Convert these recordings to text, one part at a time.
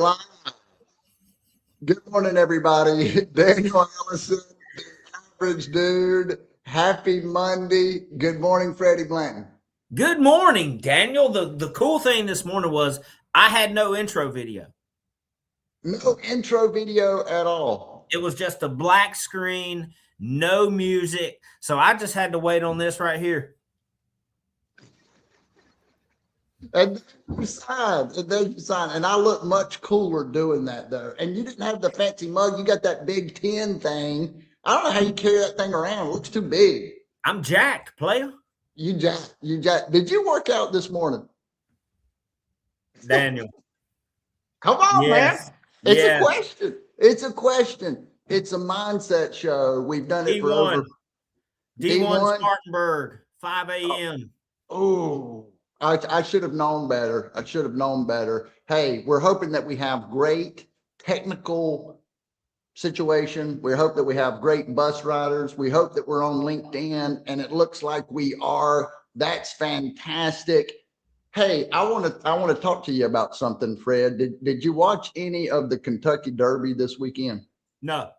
live. Good morning, everybody. Daniel Ellison, the average dude. Happy Monday. Good morning, Freddie Blanton. Good morning, Daniel. The cool thing this morning was I had no intro video. No intro video at all. It was just a black screen, no music. So I just had to wait on this right here. And there's your sign. And I look much cooler doing that, though. And you didn't have the fancy mug. You got that big tin thing. I don't know how you carry that thing around. It looks too big. I'm jacked, player. You jack. Did you work out this morning? Daniel. Come on, Yes. man. It's Yes. a question. It's a question. It's a mindset show. We've done it for over D1 Spartanburg, 5 a.m. Oh, I should have known better. I should have known better. Hey, we're hoping that we have great technical situation. We hope that we have great bus riders. We hope that we're on LinkedIn, and it looks like we are. That's fantastic. Hey, I want to talk to you about something, Fred. Did you watch any of the Kentucky Derby this weekend? No.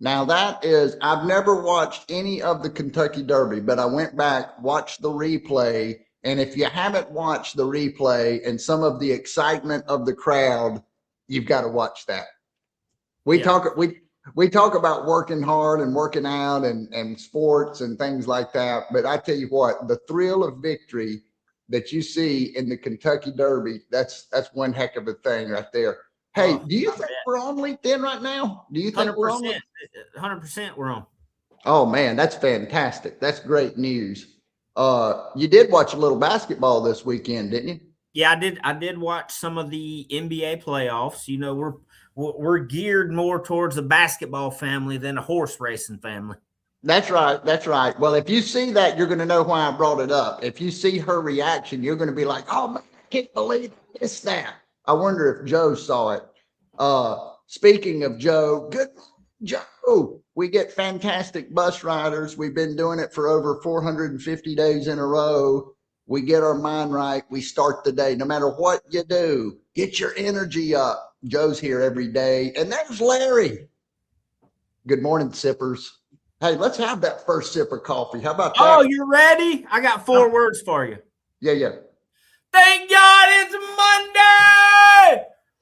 Now I've never watched any of the Kentucky Derby, but I went back, watched the replay. And if you haven't watched the replay and some of the excitement of the crowd, you've got to watch that. We talk about working hard and working out and sports and things like that. But I tell you what, the thrill of victory that you see in the Kentucky Derby, that's one heck of a thing right there. Hey, do you think we're on LinkedIn right now? Do you think we're on? 100% we're on. Oh man, that's fantastic. That's great news. You did watch a little basketball this weekend, didn't you? Yeah, I did watch some of the NBA playoffs. You know, we're geared more towards the basketball family than a horse racing family. That's right. That's right. Well, if you see that, you're going to know why I brought it up. If you see her reaction, you're going to be like, oh man, I can't believe I missed that. I wonder if Joe saw it. Speaking of Joe, good Joe. We get fantastic bus riders. We've been doing it for over 450 days in a row. We get our mind right. We start the day. No matter what you do, get your energy up. Joe's here every day. And there's Larry. Good morning, sippers. Hey, let's have that first sip of coffee. How about that? Oh, you ready? I got 4 words for you. Yeah. Thank God it's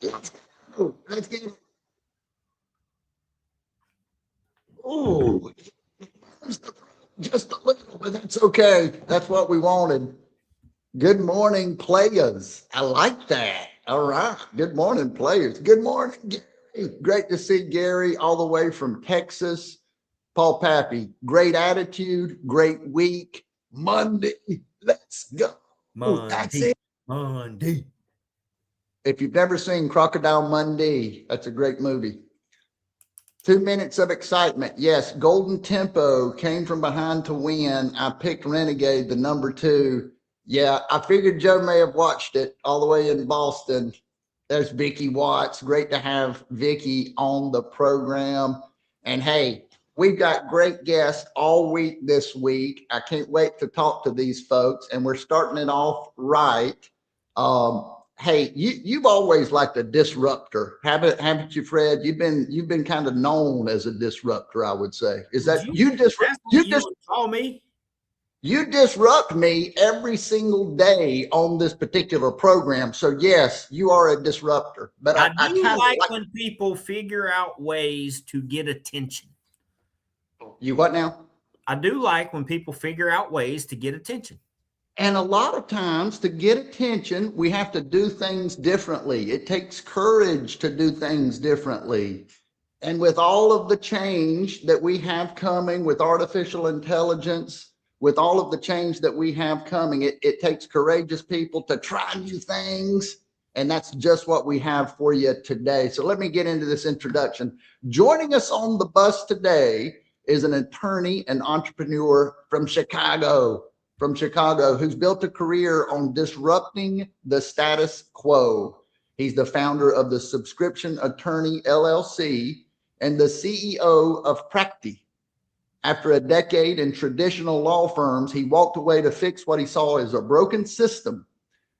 Monday! Let's get it. Oh, just a little, but that's okay. That's what we wanted. Good morning, players. I like that. All right. Good morning, players. Good morning, Gary. Great to see Gary all the way from Texas. Paul Pappy, great attitude, great week. Monday, let's go. That's it. Monday. If you've never seen Crocodile Monday, that's a great movie. 2 minutes of excitement. Yes, Golden Tempo came from behind to win. I picked Renegade, the number 2. Yeah, I figured Joe may have watched it all the way in Boston. There's Vicky Watts. Great to have Vicky on the program. And hey, we've got great guests all week this week. I can't wait to talk to these folks, and we're starting it off right. Hey, you've always liked a disruptor, haven't you, Fred? You've been kind of known as a disruptor, I would say. Is that you call me? You disrupt me every single day on this particular program. So yes, you are a disruptor. But I do like when people figure out ways to get attention. You what now? I do like when people figure out ways to get attention. And a lot of times to get attention, we have to do things differently. It takes courage to do things differently. And with all of the change that we have coming with artificial intelligence, with all of the change that we have coming, it takes courageous people to try new things. And that's just what we have for you today. So let me get into this introduction. Joining us on the bus today is an attorney and entrepreneur from Chicago, who's built a career on disrupting the status quo. He's the founder of the Subscription Attorney LLC and the CEO of Practi. After a decade in traditional law firms, he walked away to fix what he saw as a broken system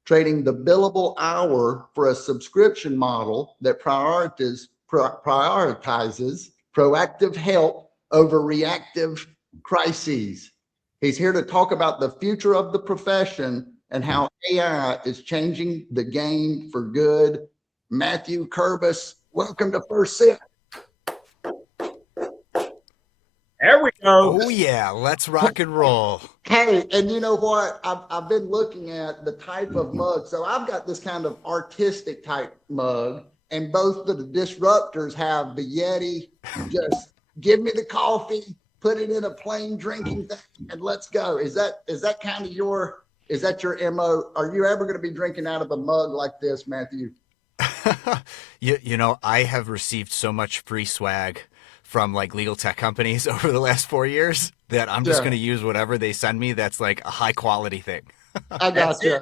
trading the billable hour for a subscription model that prioritizes proactive help over reactive crises. He's here to talk about the future of the profession and how AI is changing the game for good. Matthew Kurbis, welcome to First Sip. There we go. Oh yeah, let's rock and roll. Hey, and you know what? I've been looking at the type of mug. So I've got this kind of artistic type mug, and both of the disruptors have the Yeti. Just give me the coffee, put it in a plain drinking thing, and let's go. Is that kind of your MO? Are you ever going to be drinking out of a mug like this, Matthew? You know, I have received so much free swag from like legal tech companies over the last 4 years that I'm just going to use whatever they send me that's like a high quality thing. I got you.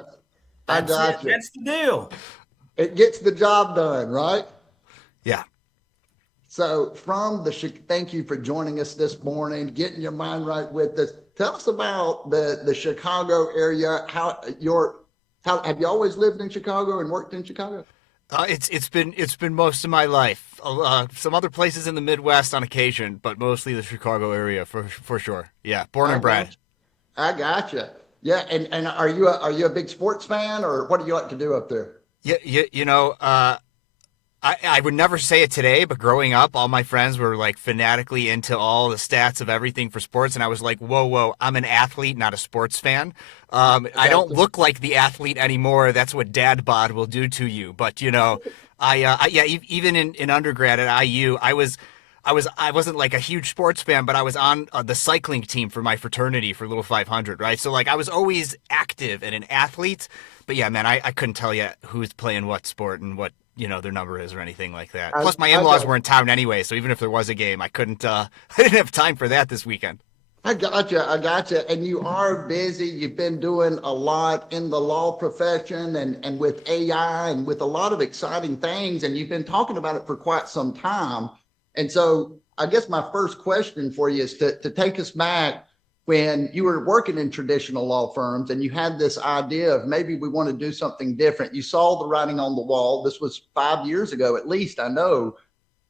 That's the deal. It gets the job done, right? Yeah. So thank you for joining us this morning, getting your mind right with us. Tell us about the Chicago area. How have you always lived in Chicago and worked in Chicago? It's been most of my life. Some other places in the Midwest on occasion, but mostly the Chicago area for sure. Yeah, born and bred. I gotcha. Yeah, and are you a big sports fan, or what do you like to do up there? Yeah, you know, I would never say it today, but growing up, all my friends were like fanatically into all the stats of everything for sports, and I was like, whoa, I'm an athlete, not a sports fan. I don't look like the athlete anymore. That's what dad bod will do to you. But you know, even in undergrad at IU, I wasn't like a huge sports fan, but I was on the cycling team for my fraternity for Little 500, right? So like I was always active and an athlete. But yeah, man, I couldn't tell you who's playing what sport and what, you know, their number is or anything like that. Plus my in-laws were in town anyway, so even if there was a game, I didn't have time for that this weekend. I gotcha. And you are busy. You've been doing a lot in the law profession and with AI and with a lot of exciting things, and you've been talking about it for quite some time. And so I guess my first question for you is to take us back when you were working in traditional law firms and you had this idea of maybe we want to do something different. You saw the writing on the wall. This was 5 years ago, at least, I know.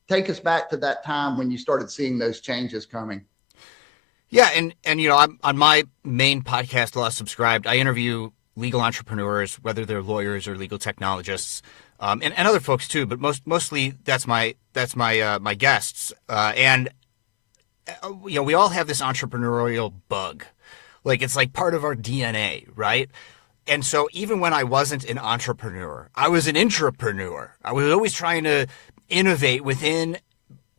Take us back to that time when you started seeing those changes coming. Yeah, and you know, I'm on my main podcast, Law Subscribed. I interview legal entrepreneurs, whether they're lawyers or legal technologists, and other folks too. But mostly that's my guests. And you know, we all have this entrepreneurial bug, like it's like part of our DNA, right? And so even when I wasn't an entrepreneur, I was an intrapreneur. I was always trying to innovate within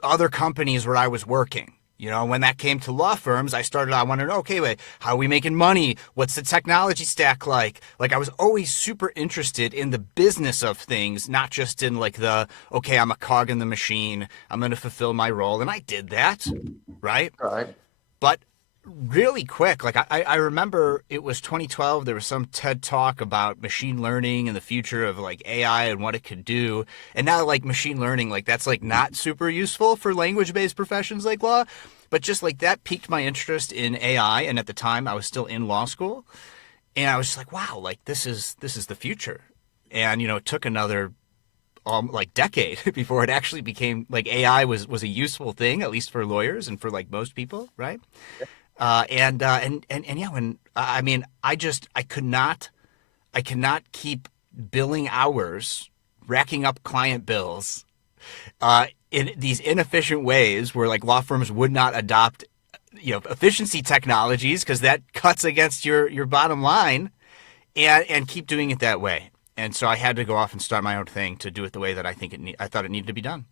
other companies where I was working. You know, when that came to law firms, I wanted to know, okay, wait, how are we making money? What's the technology stack like? Like I was always super interested in the business of things, not just in like okay, I'm a cog in the machine. I'm going to fulfill my role. And I did that, right? Right. But really quick, like I remember it was 2012. There was some TED talk about machine learning and the future of like AI and what it could do. And now like machine learning, like that's like not super useful for language-based professions like law. But just like that piqued my interest in AI. And at the time I was still in law school. And I was just like, wow, like this is the future. And, you know, it took another like decade before it actually became like AI was a useful thing, at least for lawyers and for like most people. Right. And yeah, when I mean, I cannot keep billing hours, racking up client bills, in these inefficient ways where like law firms would not adopt, you know, efficiency technologies because that cuts against your bottom line, and keep doing it that way. And so I had to go off and start my own thing to do it the way that I thought it needed to be done.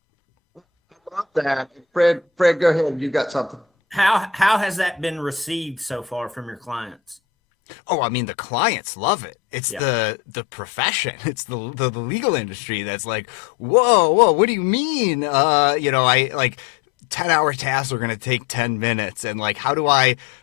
I love that. Fred, go ahead. You got something. How has that been received so far from your clients? Oh, I mean, the clients love it. It's the profession. It's the legal industry that's like, whoa, what do you mean? You know, I like 10-hour tasks are going to take 10 minutes. And like,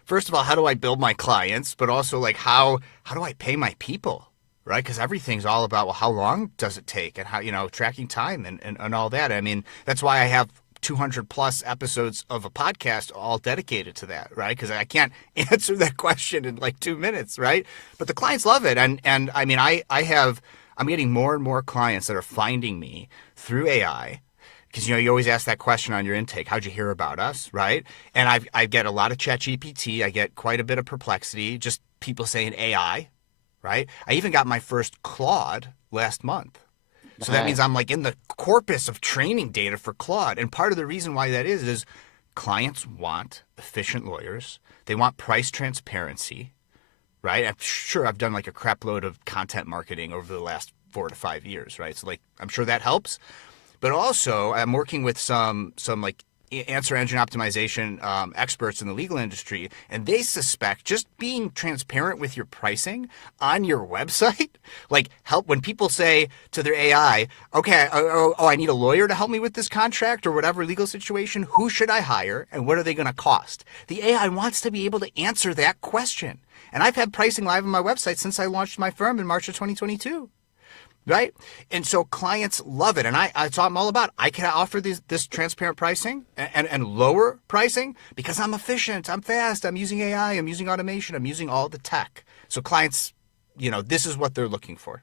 first of all, how do I build my clients? But also like, how do I pay my people? Right? Because everything's all about, well, how long does it take and how, you know, tracking time and all that. I mean, that's why I have 200 plus episodes of a podcast all dedicated to that, right? Because I can't answer that question in like 2 minutes, right? But the clients love it. And I mean, I'm getting more and more clients that are finding me through AI. Because, you always ask that question on your intake, how'd you hear about us, right? And I get a lot of ChatGPT. I get quite a bit of Perplexity, just people saying AI, right? I even got my first Claude last month. So that means I'm like in the corpus of training data for Claude. And part of the reason why that is clients want efficient lawyers. They want price transparency, right? I'm sure I've done like a crap load of content marketing over the last 4 to 5 years, right? So like, I'm sure that helps. But also I'm working with some like answer engine optimization experts in the legal industry, and they suspect just being transparent with your pricing on your website, like help when people say to their AI, okay, I need a lawyer to help me with this contract or whatever legal situation. Who should I hire and what are they going to cost? The AI wants to be able to answer that question. And I've had pricing live on my website since I launched my firm in March of 2022. Right? And so clients love it. And I taught them all about, I can offer this transparent pricing and lower pricing because I'm efficient, I'm fast, I'm using AI, I'm using automation, I'm using all the tech. So clients, this is what they're looking for.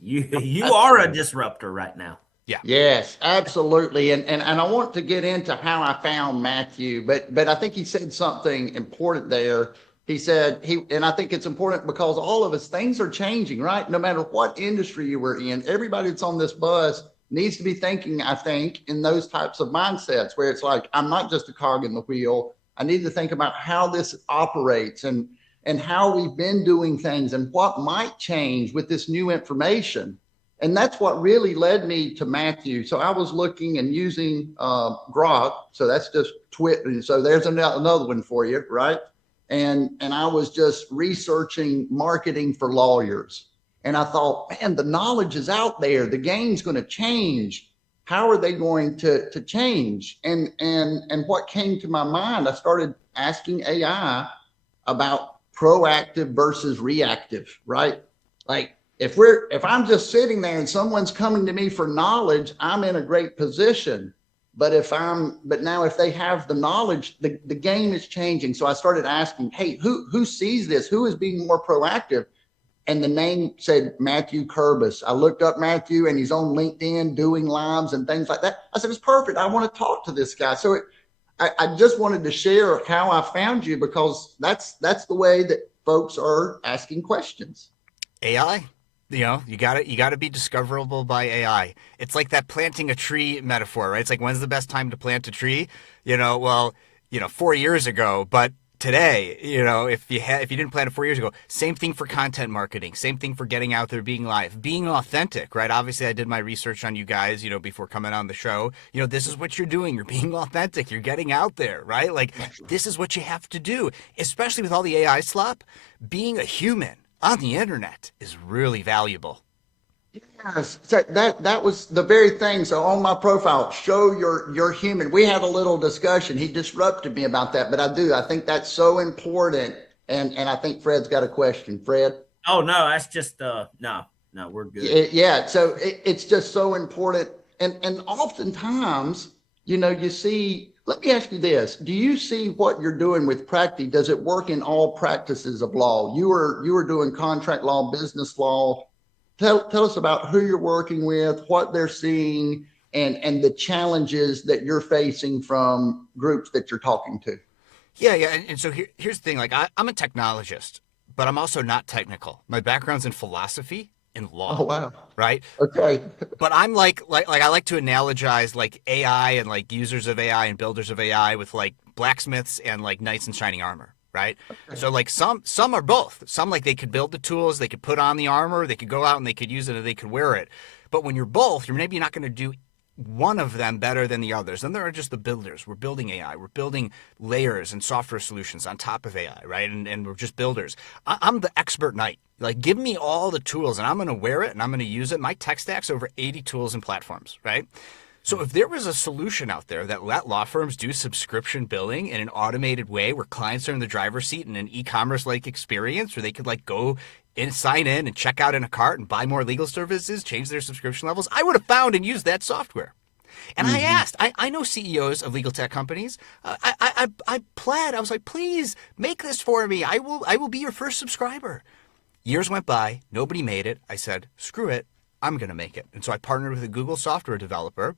You are a disruptor right now. Yeah. Yes, absolutely. And I want to get into how I found Matthew, but I think he said something important there. He said and I think it's important because all of us, things are changing, right? No matter what industry you were in, everybody that's on this bus needs to be thinking, I think, in those types of mindsets where it's like, I'm not just a cog in the wheel. I need to think about how this operates and how we've been doing things and what might change with this new information. And that's what really led me to Matthew. So I was looking and using Grok. So that's just Twitter. So there's another one for you, right? And I was just researching marketing for lawyers. And I thought, man, the knowledge is out there. The game's going to change. How are they going to change? And what came to my mind, I started asking AI about proactive versus reactive, right? Like if I'm just sitting there and someone's coming to me for knowledge, I'm in a great position. But now if they have the knowledge, the game is changing. So I started asking, hey, who sees this? Who is being more proactive? And the name said Matthew Kurbis. I looked up Matthew and he's on LinkedIn doing lives and things like that. I said, it's perfect. I want to talk to this guy. So I just wanted to share how I found you because that's the way that folks are asking questions. AI. You got to be discoverable by AI. It's like that planting a tree metaphor, right? It's like, when's the best time to plant a tree? 4 years ago, but today, if you didn't plant it 4 years ago, same thing for content marketing, same thing for getting out there, being live, being authentic, right? Obviously I did my research on you guys, before coming on the show. This is what you're doing. You're being authentic. You're getting out there, right? Like this is what you have to do, especially with all the AI slop. Being a human on the internet is really valuable. Yes, so that was the very thing. So on my profile, show you're human. We had a little discussion. He disrupted me about that, but I think that's so important. And I think Fred's got a question. Fred? Oh no, that's just no, we're good. Yeah, so it's just so important. And oftentimes, you see. Let me ask you this. Do you see what you're doing with Practi? Does it work in all practices of law? You were doing contract law, business law. Tell us about who you're working with, what they're seeing, and the challenges that you're facing from groups that you're talking to. Yeah. And so here's the thing. Like I'm a technologist, but I'm also not technical. My background's in philosophy and law. Oh, wow. Right. Okay. But I'm like I like to analogize like AI and like users of AI and builders of AI with like blacksmiths and like knights in shining armor. Right. Okay. So like some are both. Some like they could build the tools, they could put on the armor, they could go out and they could use it, or they could wear it. But when you're both, you're maybe not going to do one of them better than the others. Then there are just the builders. We're building AI. We're building layers and software solutions on top of AI, right? And we're just builders. I'm the expert knight. Like, give me all the tools, and I'm going to wear it, and I'm going to use it. My tech stack's over 80 tools and platforms, right? So if there was a solution out there that let law firms do subscription billing in an automated way where clients are in the driver's seat in an e-commerce-like experience where they could, like, go and sign in and check out in a cart and buy more legal services, change their subscription levels, I would have found and used that software. And I asked, I know CEOs of legal tech companies. I pled. I was like, please make this for me. I will be your first subscriber. Years went by. Nobody made it. I said, screw it. I'm going to make it. And so I partnered with a Google software developer,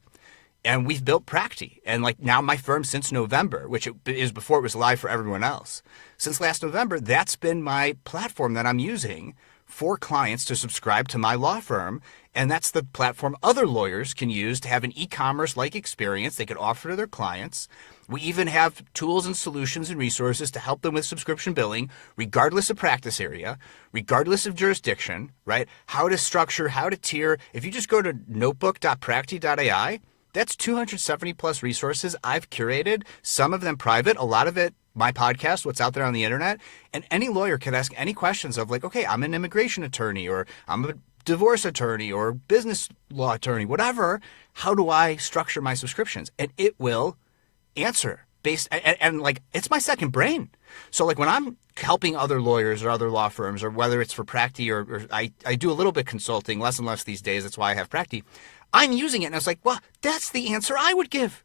and we've built Practi. And like now my firm since November, which is before it was live for everyone else. Since last November, that's been my platform that I'm using for clients to subscribe to my law firm. And that's the platform other lawyers can use to have an e-commerce-like experience they could offer to their clients. We even have tools and solutions and resources to help them with subscription billing, regardless of practice area, regardless of jurisdiction, right? How to structure, how to tier. If you just go to notebook.practi.ai, that's 270 plus resources I've curated, some of them private, a lot of it my podcast, what's out there on the internet. And any lawyer can ask any questions of like, okay, I'm an immigration attorney, or I'm a divorce attorney, or business law attorney, whatever. How do I structure my subscriptions? And it will answer based, and like, it's my second brain. So like when I'm helping other lawyers or other law firms, or whether it's for Practi or I do a little bit consulting, less and less these days. That's why I have Practi. I'm using it, and I was like, well, that's the answer I would give.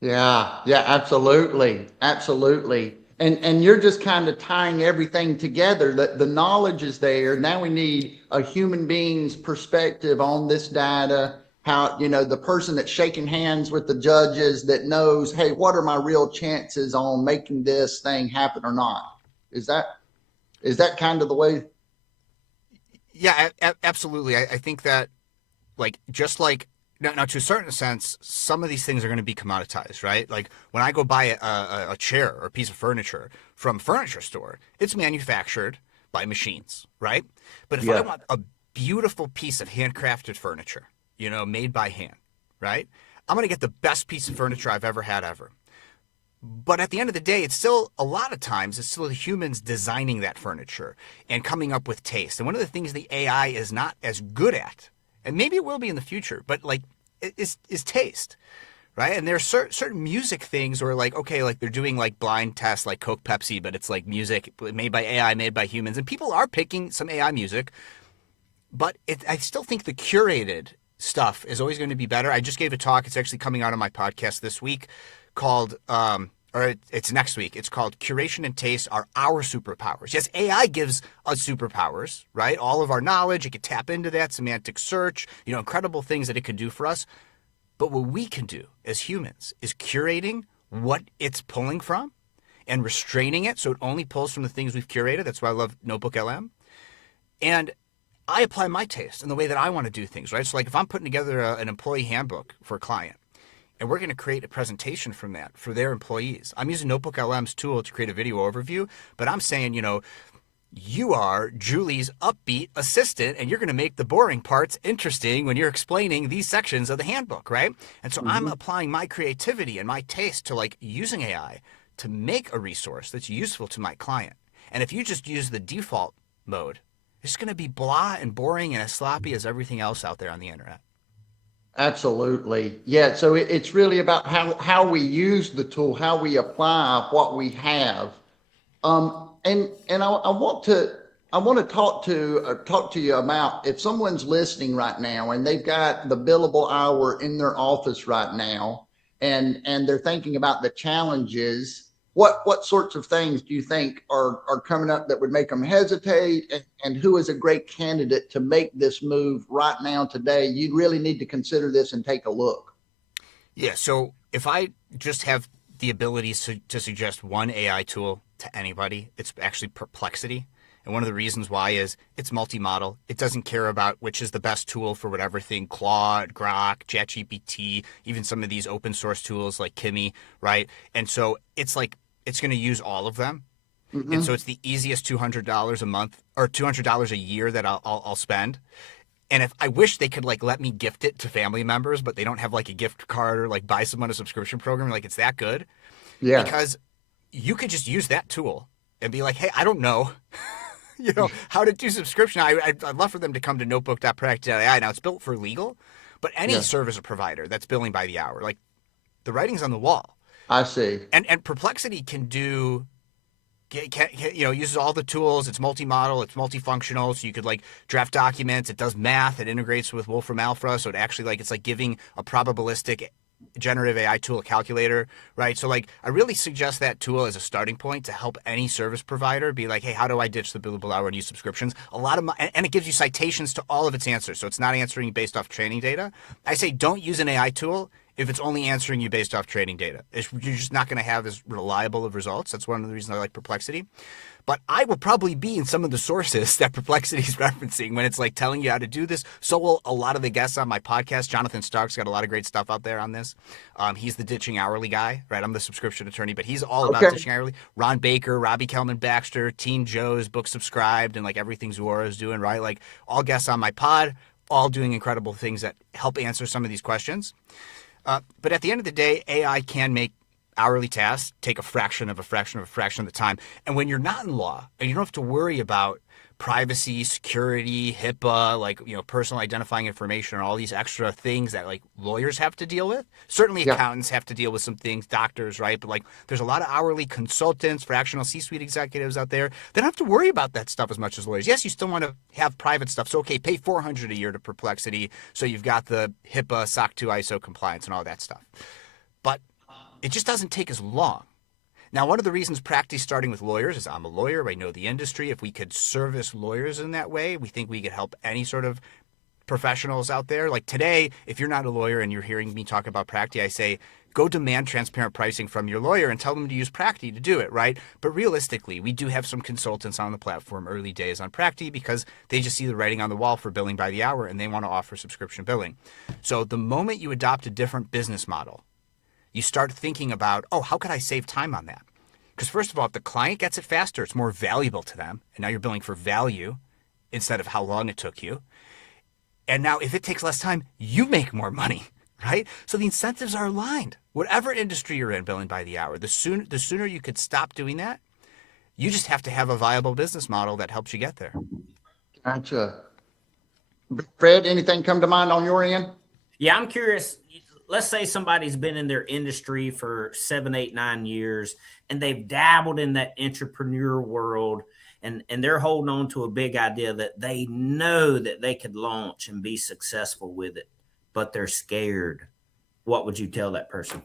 Yeah, yeah, absolutely. Absolutely. And you're just kind of tying everything together. That the knowledge is there. Now we need a human being's perspective on this data. How, the person that's shaking hands with the judges that knows, hey, what are my real chances on making this thing happen or not? Is that kind of the way? Yeah, absolutely. I think that, like, just like, now, to a certain sense, some of these things are going to be commoditized, right? Like when I go buy a chair or a piece of furniture from a furniture store, it's manufactured by machines, right? But if I want a beautiful piece of handcrafted furniture, made by hand, right? I'm going to get the best piece of furniture I've ever had ever. But at the end of the day, it's still, a lot of times, it's still the humans designing that furniture and coming up with taste. And one of the things the AI is not as good at, and maybe it will be in the future, but like is taste, right? And there's certain music things where like, okay, like they're doing like blind tests like Coke, Pepsi, but it's like music made by AI, made by humans. And people are picking some AI music, but I still think the curated stuff is always going to be better. I just gave a talk. It's actually coming out on my podcast this week called, or it's next week. It's called Curation and Taste Are Our Superpowers. Yes, AI gives us superpowers, right? All of our knowledge, it could tap into that, semantic search, incredible things that it could do for us. But what we can do as humans is curating what it's pulling from and restraining it so it only pulls from the things we've curated. That's why I love Notebook LM. And I apply my taste in the way that I want to do things, right? So like if I'm putting together an employee handbook for a client, and we're going to create a presentation from that for their employees. I'm using Notebook LM's tool to create a video overview, but I'm saying, you are Julie's upbeat assistant, and you're going to make the boring parts interesting when you're explaining these sections of the handbook, right? And so I'm applying my creativity and my taste to like using AI to make a resource that's useful to my client. And if you just use the default mode, it's going to be blah and boring and as sloppy as everything else out there on the internet. Absolutely. Yeah. So it's really about how we use the tool, how we apply what we have. And I want to talk to you about if someone's listening right now and they've got the billable hour in their office right now and they're thinking about the challenges. What sorts of things do you think are coming up that would make them hesitate, and who is a great candidate to make this move right now today? You really need to consider this and take a look. Yeah. So if I just have the ability to suggest one AI tool to anybody, it's actually Perplexity. And one of the reasons why is it's multi-model. It doesn't care about which is the best tool for whatever thing, Claude, Grok, ChatGPT, even some of these open source tools like Kimi, right? And so it's like, it's going to use all of them. Mm-hmm. And so it's the easiest $200 a month or $200 a year that I'll spend. And if I wish they could like let me gift it to family members, but they don't have like a gift card or like buy someone a subscription program, like it's that good. Yeah. Because you could just use that tool and be like, hey, I don't know, how to do subscription. I'd love for them to come to notebook.practi.ai. Now it's built for legal, but any service provider that's billing by the hour, like the writing's on the wall. I see. And Perplexity can do Uses all the tools. It's multi-model. It's multifunctional. So you could like draft documents. It does math. It integrates with Wolfram Alpha. So it actually it's like giving a probabilistic generative AI tool, a calculator, right? So like I really suggest that tool as a starting point to help any service provider be like, hey, how do I ditch the billable hour and use subscriptions? And it gives you citations to all of its answers. So it's not answering based off training data. I say don't use an AI tool if it's only answering you based off training data. You're just not going to have as reliable of results. That's one of the reasons I like Perplexity. But I will probably be in some of the sources that Perplexity is referencing when it's like telling you how to do this. So will a lot of the guests on my podcast. Jonathan Stark's got a lot of great stuff out there on this. He's the ditching hourly guy, right? I'm the subscription attorney, but he's all about ditching hourly. Ron Baker, Robbie Kelman Baxter, Teen Joe's book subscribed, and like everything Zuora is doing, right? Like all guests on my pod, all doing incredible things that help answer some of these questions. But at the end of the day, AI can make hourly tasks take a fraction of the time. And when you're not in law and you don't have to worry about privacy, security, HIPAA, personal identifying information and all these extra things that like lawyers have to deal with. Certainly accountants have to deal with some things, doctors, right? But like there's a lot of hourly consultants, fractional C-suite executives out there that don't have to worry about that stuff as much as lawyers. Yes, you still want to have private stuff. So, okay, pay $400 a year to Perplexity. So you've got the HIPAA, SOC 2 ISO compliance and all that stuff. But it just doesn't take as long. Now, one of the reasons Practice starting with lawyers is I'm a lawyer. I know the industry. If we could service lawyers in that way, we think we could help any sort of professionals out there. Like today, if you're not a lawyer and you're hearing me talk about Practice, I say, go demand transparent pricing from your lawyer and tell them to use Practice to do it, right? But realistically, we do have some consultants on the platform early days on Practice because they just see the writing on the wall for billing by the hour and they want to offer subscription billing. So the moment you adopt a different business model, you start thinking about, oh, how could I save time on that? Because first of all, if the client gets it faster, it's more valuable to them. And now you're billing for value instead of how long it took you. And now if it takes less time, you make more money, right? So the incentives are aligned. Whatever industry you're in, billing by the hour, the sooner you could stop doing that, you just have to have a viable business model that helps you get there. Gotcha. Fred, anything come to mind on your end? Yeah, I'm curious. Let's say somebody's been in their industry for 7, 8, 9 years, and they've dabbled in that entrepreneur world, and they're holding on to a big idea that they know that they could launch and be successful with it, but they're scared. What would you tell that person?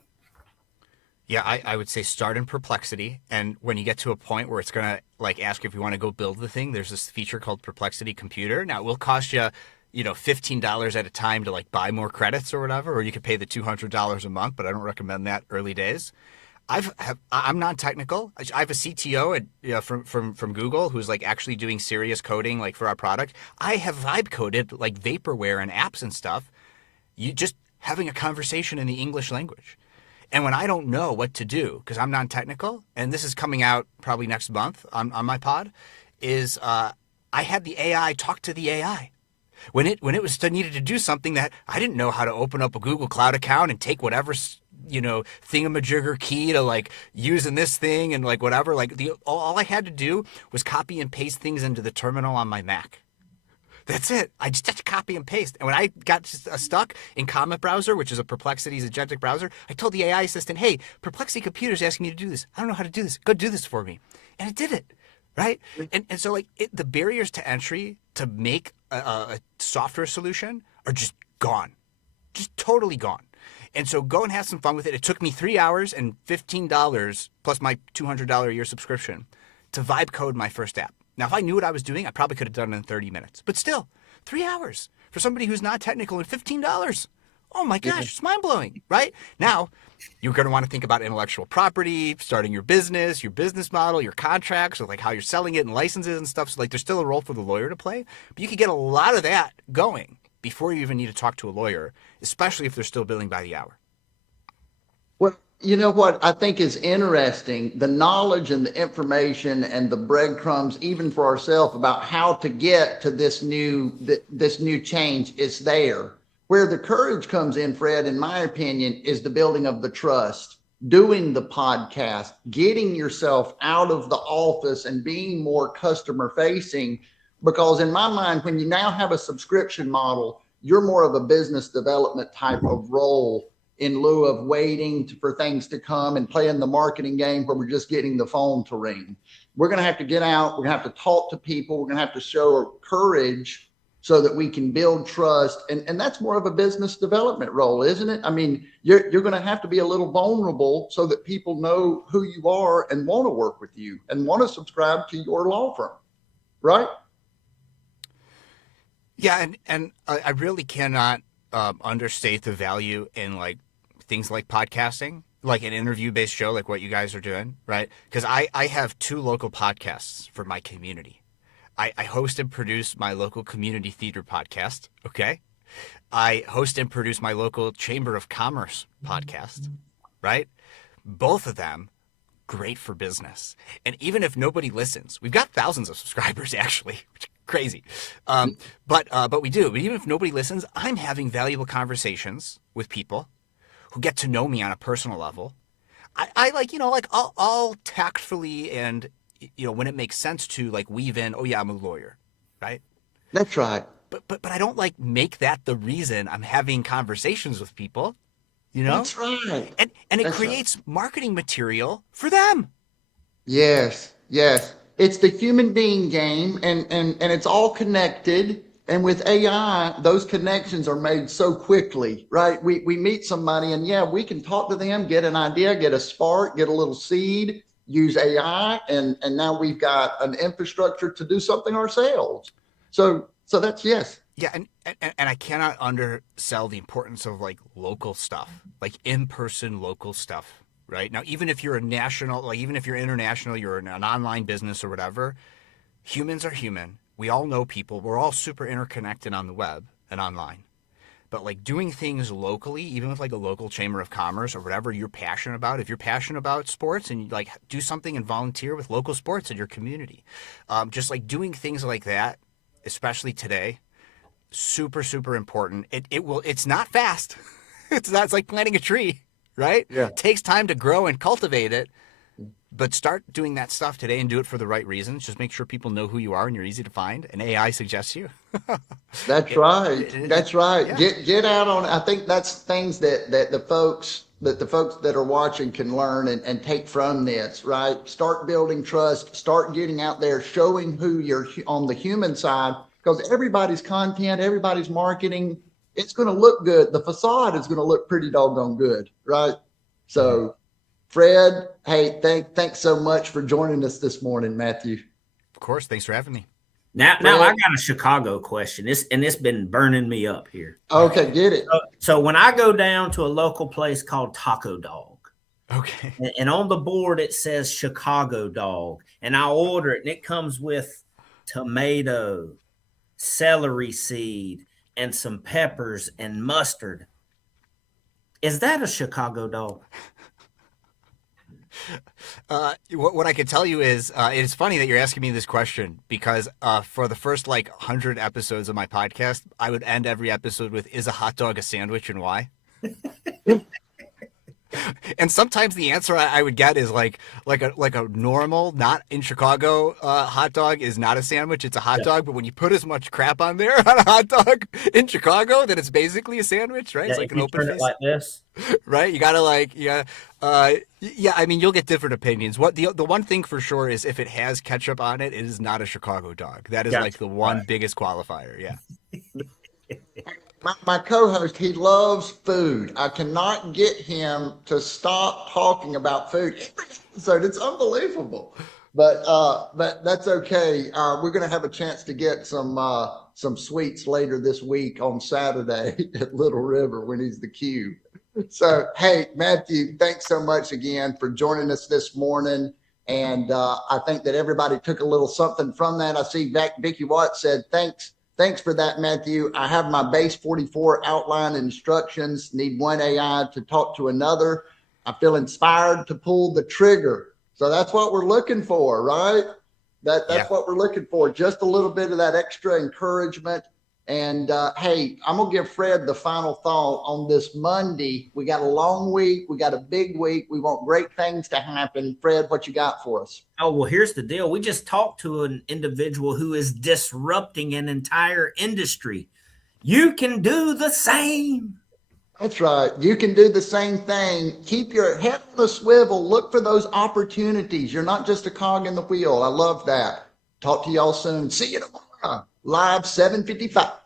Yeah, I would say start in Perplexity. And when you get to a point where it's going to like ask if you want to go build the thing, there's this feature called Perplexity Computer. Now, it will cost you $15 at a time to like buy more credits or whatever, or you could pay the $200 a month, but I don't recommend that early days. I'm non-technical. I have a CTO from Google who's like actually doing serious coding like for our product. I have vibe coded like vaporware and apps and stuff. You just having a conversation in the English language. And when I don't know what to do, because I'm non-technical, and this is coming out probably next month on my pod, is I had the AI talk to the AI. When it was needed to do something that I didn't know how to open up a Google Cloud account and take whatever, thingamajigger key to like use in this thing and like whatever, like all I had to do was copy and paste things into the terminal on my Mac. That's it. I just had to copy and paste. And when I got stuck in Comet Browser, which is a Perplexity's agentic browser, I told the AI assistant, hey, Perplexity Computer's asking me to do this. I don't know how to do this. Go do this for me. And it did it. Right. And so like the barriers to entry to make a software solution are just gone, just totally gone. And so go and have some fun with it. It took me 3 hours and $15 plus my $200 a year subscription to vibe code my first app. Now, if I knew what I was doing, I probably could have done it in 30 minutes, but still 3 hours for somebody who's not technical and $15. Oh my gosh, it's mind blowing, right? Now, you're going to want to think about intellectual property, starting your business model, your contracts, or like how you're selling it and licenses and stuff. So like there's still a role for the lawyer to play, but you can get a lot of that going before you even need to talk to a lawyer, especially if they're still billing by the hour. Well, you know what I think is interesting, the knowledge and the information and the breadcrumbs, even for ourselves, about how to get to this new change is there. Where the courage comes in, Fred, in my opinion, is the building of the trust, doing the podcast, getting yourself out of the office and being more customer facing. Because in my mind, when you now have a subscription model, you're more of a business development type of role. in lieu of waiting for things to come and playing the marketing game where we're just getting the phone to ring. We're going to have to get out. We're going to have to talk to people. We're going to have to show courage so that we can build trust. And that's more of a business development role, isn't it? I mean, you're going to have to be a little vulnerable so that people know who you are and want to work with you and want to subscribe to your law firm, right? Yeah, and I really cannot understate the value in like things like podcasting, like an interview-based show like what you guys are doing, right? Because I have 2 local podcasts for my community. I host and produce my local community theater podcast, okay? I host and produce my local Chamber of Commerce podcast, right? Both of them great for business. And even if nobody listens, we've got thousands of subscribers actually, which is crazy. But we do. But even if nobody listens, I'm having valuable conversations with people who get to know me on a personal level. I like, you know, like I'll tactfully and, you know, when it makes sense to like weave in, oh yeah, I'm a lawyer, right? That's right. But I don't like make that the reason I'm having conversations with people, you know? That's right. And it That's creates marketing material for them. Yes, yes. It's the human being game, and it's all connected. And with AI, those connections are made so quickly, right? We meet somebody and yeah, we can talk to them, get an idea, get a spark, get a little seed, use AI, and now we've got an infrastructure to do something ourselves. So that's yes. Yeah, and I cannot undersell the importance of like local stuff, like in-person local stuff, right? Now, even if you're a national, like even if you're international, you're an online business or whatever, humans are human. We all know people. We're all super interconnected on the web and online. But like doing things locally, even with like a local chamber of commerce or whatever you're passionate about, if you're passionate about sports and you like do something and volunteer with local sports in your community, just like doing things like that, especially today, super, super important. It's not fast. It's like planting a tree, right? Yeah. It takes time to grow and cultivate it. But start doing that stuff today and do it for the right reasons. Just make sure people know who you are and you're easy to find. And AI suggests you. That's right. That's right. Yeah. Get out on. I think that's things that the folks that are watching can learn and take from this. Right. Start building trust. Start getting out there, showing who you're on the human side. Because everybody's content, everybody's marketing, it's going to look good. The facade is going to look pretty doggone good, right? So. Fred, hey, thanks so much for joining us this morning, Matthew. Of course. Thanks for having me. Now I got a Chicago question. It's been burning me up here. Okay, get it. So when I go down to a local place called Taco Dog, Okay. and on the board it says Chicago Dog, and I order it, and it comes with tomato, celery seed, and some peppers and mustard. Is that a Chicago Dog? What I can tell you is it's funny that you're asking me this question because for the first like 100 episodes of my podcast, I would end every episode with, is a hot dog a sandwich and why? And sometimes the answer I would get is like a normal, not in Chicago hot dog is not a sandwich, it's a hot dog. But when you put as much crap on there on a hot dog in Chicago, then it's basically a sandwich, right? It's like an open face. Like this. Right? You gotta I mean, you'll get different opinions. What the one thing for sure is if it has ketchup on it, it is not a Chicago dog. That is like the one biggest qualifier. Yeah. My co-host, he loves food. I cannot get him to stop talking about food. So it's unbelievable. But that's okay. We're going to have a chance to get some sweets later this week on Saturday at Little River when he's the Q. So, hey, Matthew, thanks so much again for joining us this morning. And I think that everybody took a little something from that. I see Vicky Watt said, Thanks for that, Matthew. I have my base 44 outline instructions. Need one AI to talk to another. I feel inspired to pull the trigger. So that's what we're looking for, right? That's what we're looking for. Just a little bit of that extra encouragement. And hey, I'm going to give Fred the final thought on this Monday. We got a long week. We got a big week. We want great things to happen. Fred, what you got for us? Oh, well, here's the deal. We just talked to an individual who is disrupting an entire industry. You can do the same. That's right. You can do the same thing. Keep your head on the swivel. Look for those opportunities. You're not just a cog in the wheel. I love that. Talk to y'all soon. See you tomorrow. Live 7:55.